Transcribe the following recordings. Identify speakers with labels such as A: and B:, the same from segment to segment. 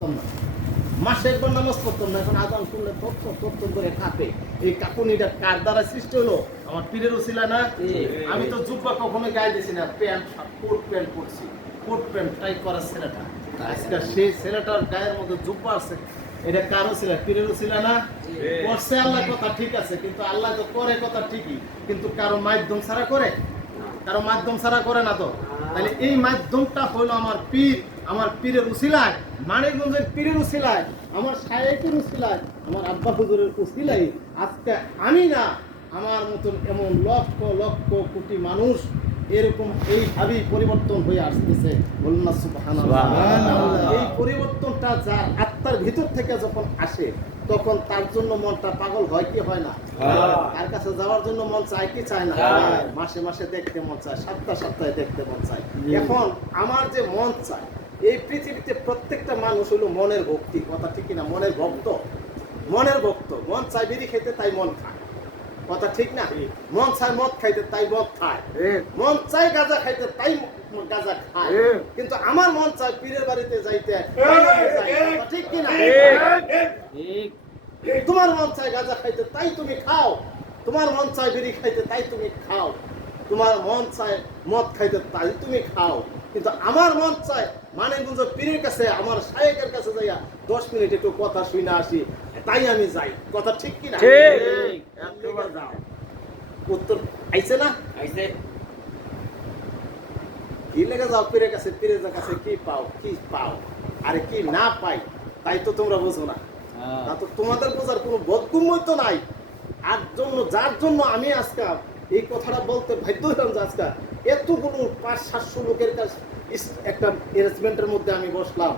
A: পড়তাম না। মাসে একবার নামাজ পড়তাম না এখন আজান শুনলে করে কাঁপে এই কাঁপুনিটা কার দ্বারা সৃষ্টি হলো? আমার পীরের উচিলা না? আমি তো জুব্বা কখনো গায়ে দিছি না প্যান্ট কোট প্যান্ট পরছি। কোট প্যান্ট টাইট করা ছেলেটা। আজকাল সেই ছেলেটার গায়ের মধ্যে জুব্বা আছে। এটা কারও ছিল পীরের ছিল না? করছে আল্লাহ কথা ঠিক আছে কিন্তু আল্লাহ তো করে কথা ঠিকই। কিন্তু কারও মাধ্যম ছাড়া করে? কারও মাধ্যম ছাড়া করে না তো? তাহলে এই মাধ্যমটা হলো আমার পীর। আমার পীরের উসিলায় মানিকগঞ্জের পীরের উসিলায় আমার সাহেবের উসিলায় আমার আব্বা হুজুরের উসিলাই আজকে আমি না আমার মতন এমন লক্ষ লক্ষ কোটি মানুষ এরকম এইভাবেই পরিবর্তন হয়ে আসতেছে। বলুন। এই পরিবর্তনটা যার আত্মার ভিতর থেকে যখন আসে তখন তার জন্য মনটা পাগল হয় কি হয় না?
B: হয়।
A: তার কাছে যাওয়ার জন্য মন চায় কি চায় না? মাসে মাসে দেখতে মন চায় সপ্তাহ সপ্তাহে দেখতে মন চায়। এখন আমার যে মন চায় এই পৃথিবীতে প্রত্যেকটা মানুষ হলো মনের ভক্তি কথা ঠিক না মনের ভক্ত। মনের ভক্ত। মন চায় বিড়ি খেতে তাই মন খায়। কথা ঠিক না? মন চায় মদ খাইতে তাই মদ খায়। মন চায় গাঁজা খাইতে তাই গাঁজা খায়। কিন্তু আমার মন চায় পীরের বাড়িতে যাইতে ঠিক। কি না তোমার মন চায় গাঁজা খাইতে তাই তুমি খাও। তোমার মন চায় বিড়ি খাইতে তাই তুমি খাও। তোমার মন চায় মদ খাইতে তাই তুমি খাও। কিন্তু আমার মন চায় মানে বুঝো পীরের কাছে আমার শায়েকের কাছে যাইয়া দশ মিনিট একটু কথা শুনে আসি। তাই আমি যাই। কথা ঠিক কি না?
B: ঠিক।
A: একেবারে যাও। উত্তর আইছে না? কি লেগে যাও পীরের কাছে? পীরের কাছে কি পাও? কি পাও? আরে কি না পাই? তাই তো তোমরা বুঝো না। তা তো তোমাদের বোঝার কোনো বোধগম্যই তো নাই। আর জন্য যার জন্য আমি আজকে এই কথাটা বলতে বাধ্য হলাম যে আজকে এতগুলো পাঁচ সাতশো লোকের কাছে একটা অ্যারেঞ্জমেন্টের মধ্যে আমি বসলাম।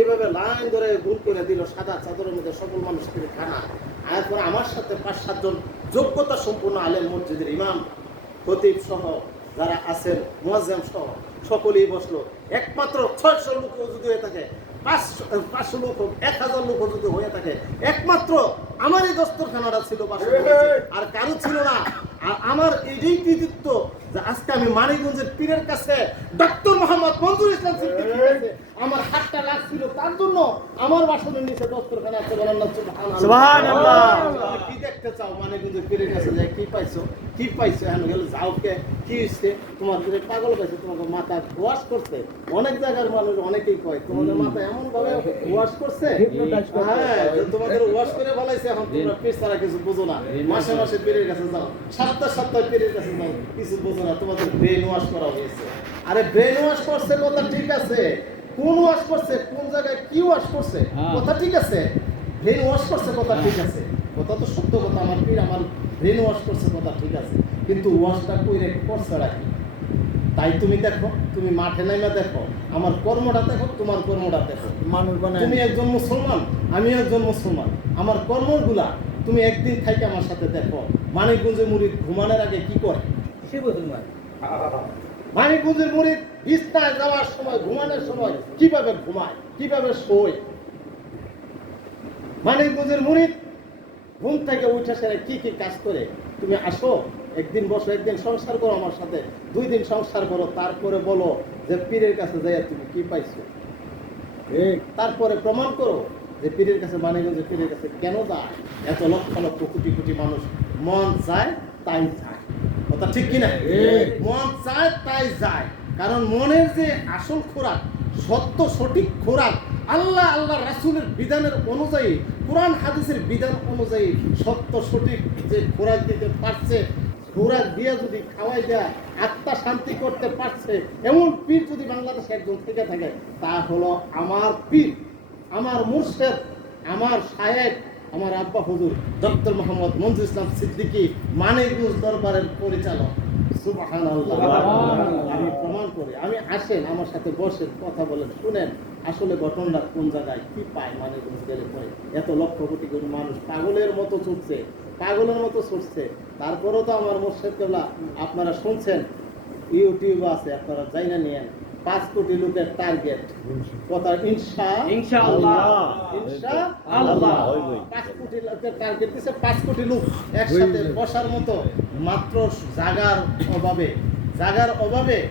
A: এভাবে লাইন ধরে গুল করে দিল সাদা চাদরের মধ্যে সকল মানুষকে খানা। আর পরে আমার সাথে পাঁচ সাতজন যোগ্যতা সম্পূর্ণ আলেম মসজিদের ইমাম খতিব সহ যারা আছেন মোয়াজ্জেম সহ সকলেই বসল। একমাত্র ছয়শো লোক যদি হয়ে থাকে। পাঁচশো পাঁচশো লোক হোক এক হাজার লোক যদি হয়ে থাকে। একমাত্র আমারই দস্তরখানাটা ছিল পাঁচশো আর কারও ছিল না। আর আমার এই কৃতিত্ব যে আজকে আমি মানিকগঞ্জের পীরের কাছে ডক্টর মোহাম্মদ মঞ্জুর ইসলাম সিদ্দিকীর কাছে আমার হাতটা লাগছিল তার জন্য আমার বাসনের নিচে দস্তরখানা আছে বলেন না সুবহানাল্লাহ।
B: সুবহানাল্লাহ।
A: কি দেখতে চাও? মানিকগঞ্জের পীরের কাছে যাই কি পাইছো? কি পাইছো? এখন গেলে যাও কে? কি হচ্ছে তোমার পীরে পাগল পাইছে তোমাকে মাথা ওয়াশ করতে অনেক জায়গার মানুষ অনেকেই কয় তোমাদের মাথা এমন ভাবে ওয়াশ করছে। হ্যাঁ তোমাদের ওয়াশ করে ফেলাইছে এখন তোমরা পীর ছাড়া কিছু বুঝো না। মাসে মাসে পীরের কাছে যাও। সপ্তাহ সপ্তাহ পীরের কাছে যাও। কিছু বুঝো না তোমাদের ব্রেন ওয়াশ করা হয়েছে। আরে ব্রেন ওয়াশ করছে কথা ঠিক আছে। কোন ওয়াশ করছে কোন জায়গায় কি ওয়াশ করছে
B: হ্যাঁ।
A: কথা ঠিক আছে? ব্রেন ওয়াশ করছে কথা ঠিক আছে। কথা তো সত্য কথা আমার পীর আমার ব্রেন ওয়াশ করছে কথা ঠিক আছে। কিন্তু ওয়াশটা কইরে করছে রাখি তাই তুমি দেখো তুমি মাঠে নাইমা দেখো আমার কর্মটা দেখো তোমার কর্মটা দেখো।
B: মানুষ বানায়
A: তুমি একজন মুসলমান আমি একজন মুসলমান। আমার কর্মগুলা তুমি একদিন থেকে আমার সাথে দেখো। মানিকগঞ্জের মুড়ি ঘুমানোর আগে কি করে? মানিকগঞ্জের মুড়ি বিছনায় যাওয়ার সময় ঘুমানোর সময় কীভাবে ঘুমায় কীভাবে শোয়? মানিকগঞ্জের মুড়ি ঘুম থেকে উঠে সেরে কি কি কাজ করে? তুমি আসো একদিন বসো একদিন সংসার করো আমার সাথে দুই দিন সংসার করো তারপরে বলো যে পীরের কাছে যাইয়া তুমি কি পাইছো? তারপরে প্রমাণ করো যে পীরের কাছে মানিগঞ্জ পীরের কাছে কেন যায়? এত লক্ষ লক্ষ কোটি কোটি মানুষ মন চায় তাই যায়। কথা ঠিক কিনা। মন চায় তাই যায়। কারণ মনের যে আসল খোরাক, সত্য সঠিক খোরাক, আল্লাহ আল্লাহ রাসূলের বিধানের অনুযায়ী, কোরআন হাদিসের বিধান অনুযায়ী সত্য সঠিক যে খোরাক দিতে পারছে, খোরাক দিয়ে যদি খাওয়াই দেয়, আত্মা শান্তি করতে পারছে, এমন পীর যদি বাংলাদেশে একজন থেকে থাকে, তা হলো আমার পীর, আমার মুর্শেদ, আমার সাহেব আমার আব্বা হুজুর, ডক্টর মোহাম্মদ মঞ্জুর ইসলাম সিদ্দিকী, মানিকগঞ্জ দরবারের পরিচালক। আমি প্রমাণ করি আমি আসেন আমার সাথে বসেন কথা বলেন শুনেন আসলে ঘটনাটা কোন জায়গায় কি পায় মানিকগঞ্জ গেলে পরে এত লক্ষ কোটি কোটি মানুষ পাগলের মতো ছুটছে পাগলের মতো ছুটছে তারপরেও তো আমার মোর্শেদ কেবলা আপনারা শুনছেন ইউটিউব আছে আপনারা যাই না নিয়েন পাঁচ কোটি লোকের টার্গেট কথা ইনশা
B: ইনশাআল্লাহ।
A: ইনশা পাঁচ কোটি লোকের টার্গেট দিছে পাঁচ কোটি লোক একসাথে বসার মতো। মাত্র জাগার অভাবে জাগার অভাবে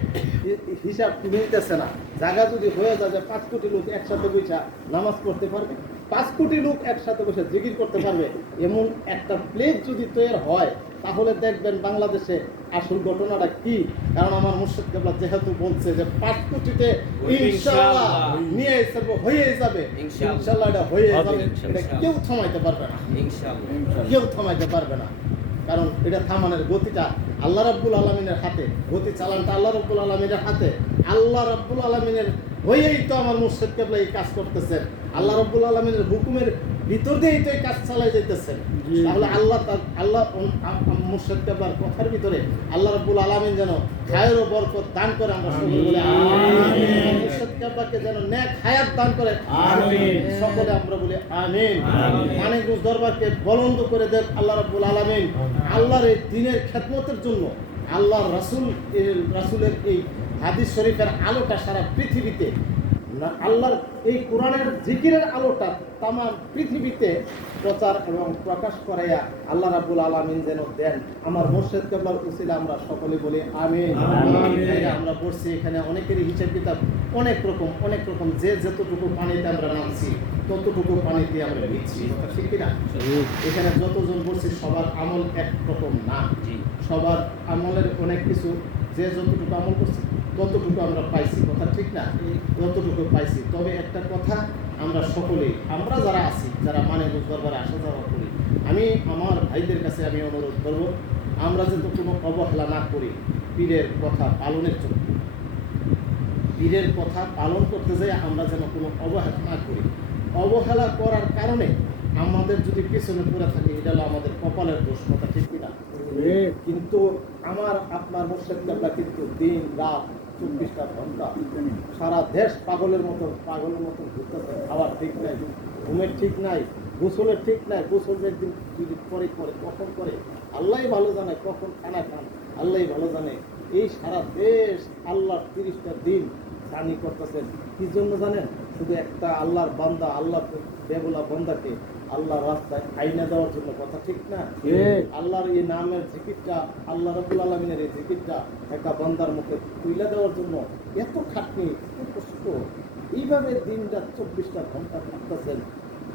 A: হিসাব মিলতেছে না। জায়গা যদি হয়ে যায় যে পাঁচ কোটি লোক একসাথে বসে নামাজ পড়তে পারবে পাঁচ কোটি লোক একসাথে বসে জিকির করতে পারবে এমন একটা প্লেস যদি তৈরি হয় তাহলে দেখবেন বাংলাদেশে আসল ঘটনাটা কি? কারণ আমার মুর্শিদ কেবলা যেহেতু বলছে যে পাঁচ কোটিতে নিয়ে যাবে হয়ে যাবে।
C: ইনশাআল্লাহ।
A: এটা হয়ে যাবে। এটা কেউ থামাইতে পারবে না। কেউ থামাইতে পারবে না। কারণ এটা থামানের গতিটা আল্লাহ রাব্বুল আলমিনের হাতে, গতি চালানটা আল্লাহ রাব্বুল আলমিনের হাতে। আল্লাহ রাব্বুল আলমিনের হয়েই তো আমার মুর্শেদ কেবলা এই কাজ করতেছে আল্লাহ রব্বুল আলমিনের হুকুমের ভিতর দিয়েই তো এই কাজ চালাই যাইতেছেন
B: জি।
A: তাহলে আল্লাহ আল্লাহ মুর্শিদ কথার ভিতরে আল্লাহ রাব্বুল আলমিন যেন খায়ের ও বরকত দান করে আমরা সকলে বলে। মুর্শিদ যেন ন্যাক হায়াত দান করে।
B: আমিন।
A: সকলে আমরা বলি আমিন। দরবারকে বলন্দ করে দেন আল্লাহ রাব্বুল আলামিন। আল্লাহর এই দিনের খেদমতের জন্য আল্লাহর রাসূল রাসূলের এই হাদিস শরীফের আলোটা সারা পৃথিবীতে আল্লাহর এই কোরআনের জিকিরের আলোটা তাম পৃথিবীতে প্রচার এবং প্রকাশ করাইয়া আল্লাহ রাব্বুল আলামিন যেন দেন। আমার মোর্শেদ কেবলার উসিলা আমরা সকলে বলি আমিন। আমরা পড়ছি এখানে অনেকেরই হিসাব কিতাব অনেক রকম অনেক রকম। যে যতটুকু পানিতে আমরা নামছি ততটুকু পানিতে আমরা নিচ্ছি। ঠিক কিনা? এখানে যতজন বলছি সবার আমল এক রকম না সবার আমলের অনেক কিছু যে যতটুকু আমল করছে ততটুকু আমরা পাইছি, কথা ঠিক না? ততটুকু পাইছি। তবে একটা কথা আমরা সকলেই, আমরা যারা আছি, যারা মানে দরবারে আসা যাওয়া করি, আমি আমার ভাইদের কাছে আমি অনুরোধ করব, আমরা যেন কোনো অবহেলা না করি পীরের কথা পালনের জন্য। পীরের কথা পালন করতে যাই আমরা যেন কোনো অবহেলা না করি। অবহেলা করার কারণে আমাদের যদি পেছনে পড়ে থাকে, এটা হলো আমাদের কপালের দোষ, কথা ঠিক কিনা? কিন্তু আমার, আপনার কাবলা কিন্তু দিন, রাত চব্বিশটা ঘণ্টা সারা দেশ পাগলের মতো পাগলের মতো ঘুরতেছে খাবার ঠিক নাই, ঘুমের ঠিক নাই, গোসলের ঠিক নাই, গোসল একদিন যদি পরে করে, কখন করে আল্লাহই ভালো জানে কখন খানা খান আল্লাহই ভালো জানে। এই সারা দেশ আল্লাহর তিরিশটা দিন জানি করতেছেন। কি জন্য জানেন? শুধু একটা আল্লাহর বান্দা আল্লাহ বেগুলা বন্দাকে আল্লাহ রাস্তায় আইনা দেওয়ার জন্য কথা ঠিক না? আল্লাহর এই নামের জিকিরটা আল্লাহ রবুল আলমিনের এই জিকিরটা একটা বন্দার মুখে তুলে দেওয়ার জন্য এত খাটনি এত কষ্ট। এইভাবে দিনটা চব্বিশটা ঘণ্টা থাকতেছেন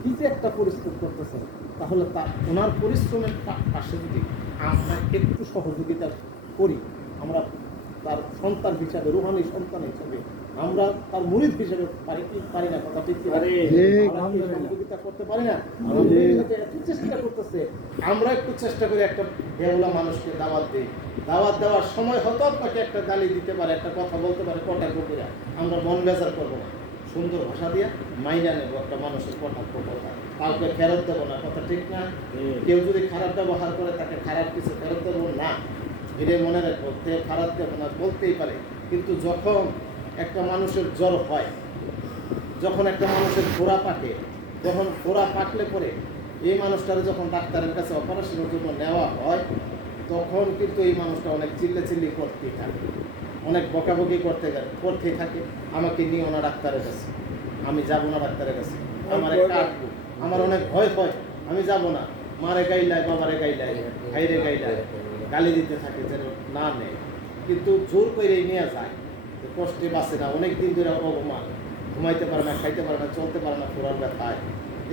A: কি যে একটা পরিশ্রম করতেছেন তাহলে তা ওনার পরিশ্রমের পাশে যদি আমরা একটু সহযোগিতা করি আমরা তার সন্তান হিসাবে রুহানি সন্তান হিসাবে আমরা তার মুরিদ হিসেবে পারি পারি না কথা ঠিক। সহযোগিতা করতে পারি না? একটু চেষ্টা করতেছে। আমরা একটু চেষ্টা করি একটা বেহুলা মানুষকে দাওয়াত দিই। দাওয়াত দেওয়ার সময় হয়তো আপনাকে একটা গালি দিতে পারে একটা কথা বলতে পারে কটা করে আমরা মন বেজার করব না। সুন্দর ভাষা দিয়ে মাইনা নেব একটা মানুষের কটাক্ষ কথা কাউকে ফেরত দেবো না কথা ঠিক না? কেউ যদি খারাপ ব্যবহার করে তাকে খারাপ কিছু ফেরত দেবো না। ধীরে মনে রাখব খারাপ দেবো না বলতেই পারে। কিন্তু যখন একটা মানুষের জ্বর হয় যখন একটা মানুষের ফোড়া পাকে তখন ফোড়া পাকলে পরে এই মানুষটার যখন ডাক্তারের কাছে অপারেশনের জন্য নেওয়া হয় তখন কিন্তু এই মানুষটা অনেক চিল্লে চিল্লি করতেই থাকে অনেক বকাবকি করতে গেলে করতেই থাকে আমাকে নিয়ে ওনা ডাক্তারের কাছে আমি যাব না ডাক্তারের কাছে আমার একটা আমার অনেক ভয় হয় আমি যাব না মারে গাইলায় বাবারে গাইলায় ভাইরে গাইলায় গালি দিতে থাকে যেন না নেয়। কিন্তু জোর করে নিয়ে যায় কষ্টে বাঁচে না অনেক দিন ধরে অপমান। ঘুমাইতে পারে না, খাইতে পারে না, চলতে পারে না ফোরার ব্যথায়।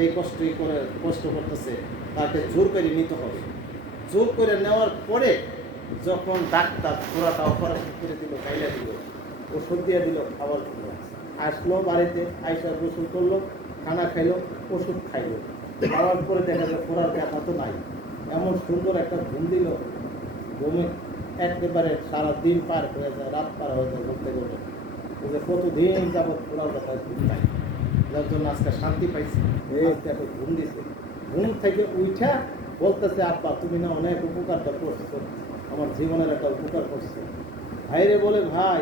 A: এই কষ্টই করে, কষ্ট করতেছে, তাকে জোর করে নিতে হবে। জোর করে নেওয়ার পরে যখন ডাক্তার ফোরাটা অপারেশন করে দিল, গাইলা দিল, ওষুধ দিয়ে দিল খাবার দিল আসলো বাড়িতে, আইসা গোসল করল, খানা খাইলো, ওষুধ খাইলো। খাওয়ার পরে দেখা যায় ফোরার ব্যথা তো নাই। এমন সুন্দর একটা ঘুম দিল। ঘুমে একেবারে সারা দিন পার হয়ে যায় রাত পার হয়ে যায় ঘুরতে যে কতদিন যাবৎ ঘুম নাই। যার জন্য আজকে শান্তি পাইছি। আজকে একটা ঘুম দিছে। ঘুম থেকে উঠা বলতেছে আব্বা তুমি না অনেক উপকারটা করছ। আমার জীবনের একটা উপকার করছ। ভাইরে বলে ভাই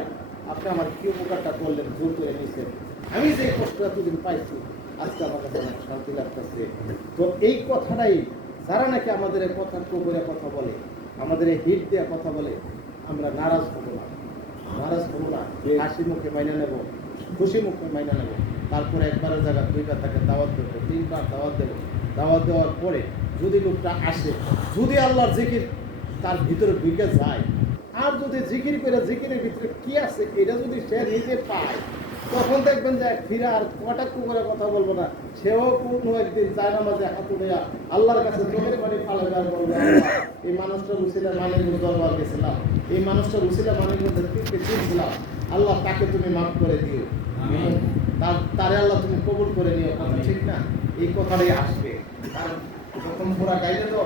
A: আপনি আমার কি উপকারটা করলেন? জোর করে নিছেন। আমি যে কষ্ট এতদিন পাইছি আজকে আমার কাছে অনেক শান্তি লাগতেছে। তো এই কথাটাই যারা নাকি আমাদের কথা করে কথা বলে আমাদের এই হিট দেওয়া কথা বলে আমরা নারাজ হব না নারাজ হব না। হাসি মুখে মাইনা নেব, খুশি মুখে মাইনা নেব, তারপরে একবারের জায়গা দুইবার তাকে দাওয়াত দেবো, তিনবার দাওয়াত দেবো দাওয়াত দেওয়ার পরে যদি লোকটা আসে, যদি আল্লাহর জিকির তার ভিতরে ঢুকে যায়, আর যদি জিকির করে জিকিরের ভিতরে কি আছে, এটা যদি সে নিজে পায় তখন দেখবেন যে ফিরে আর কটাক্ষ করে কথা বলব না? সেও কোনো একদিন যায় না মাঝে হাত উঠে আল্লাহর কাছে চোখের বাড়ি আর বলবে "আল্লাহ, এই মানুষটা রুসিলা মানের দরবার গেছিলাম এই মানুষটা রুসিলা মানের মধ্যে চিনছিলাম আল্লাহ তাকে তুমি মাফ করে দিও। তার তারে আল্লাহ তুমি কবুল করে নিও। কথা ঠিক না? এই কথাটাই আসবে। কারণ যখন পুরা গাইলে তো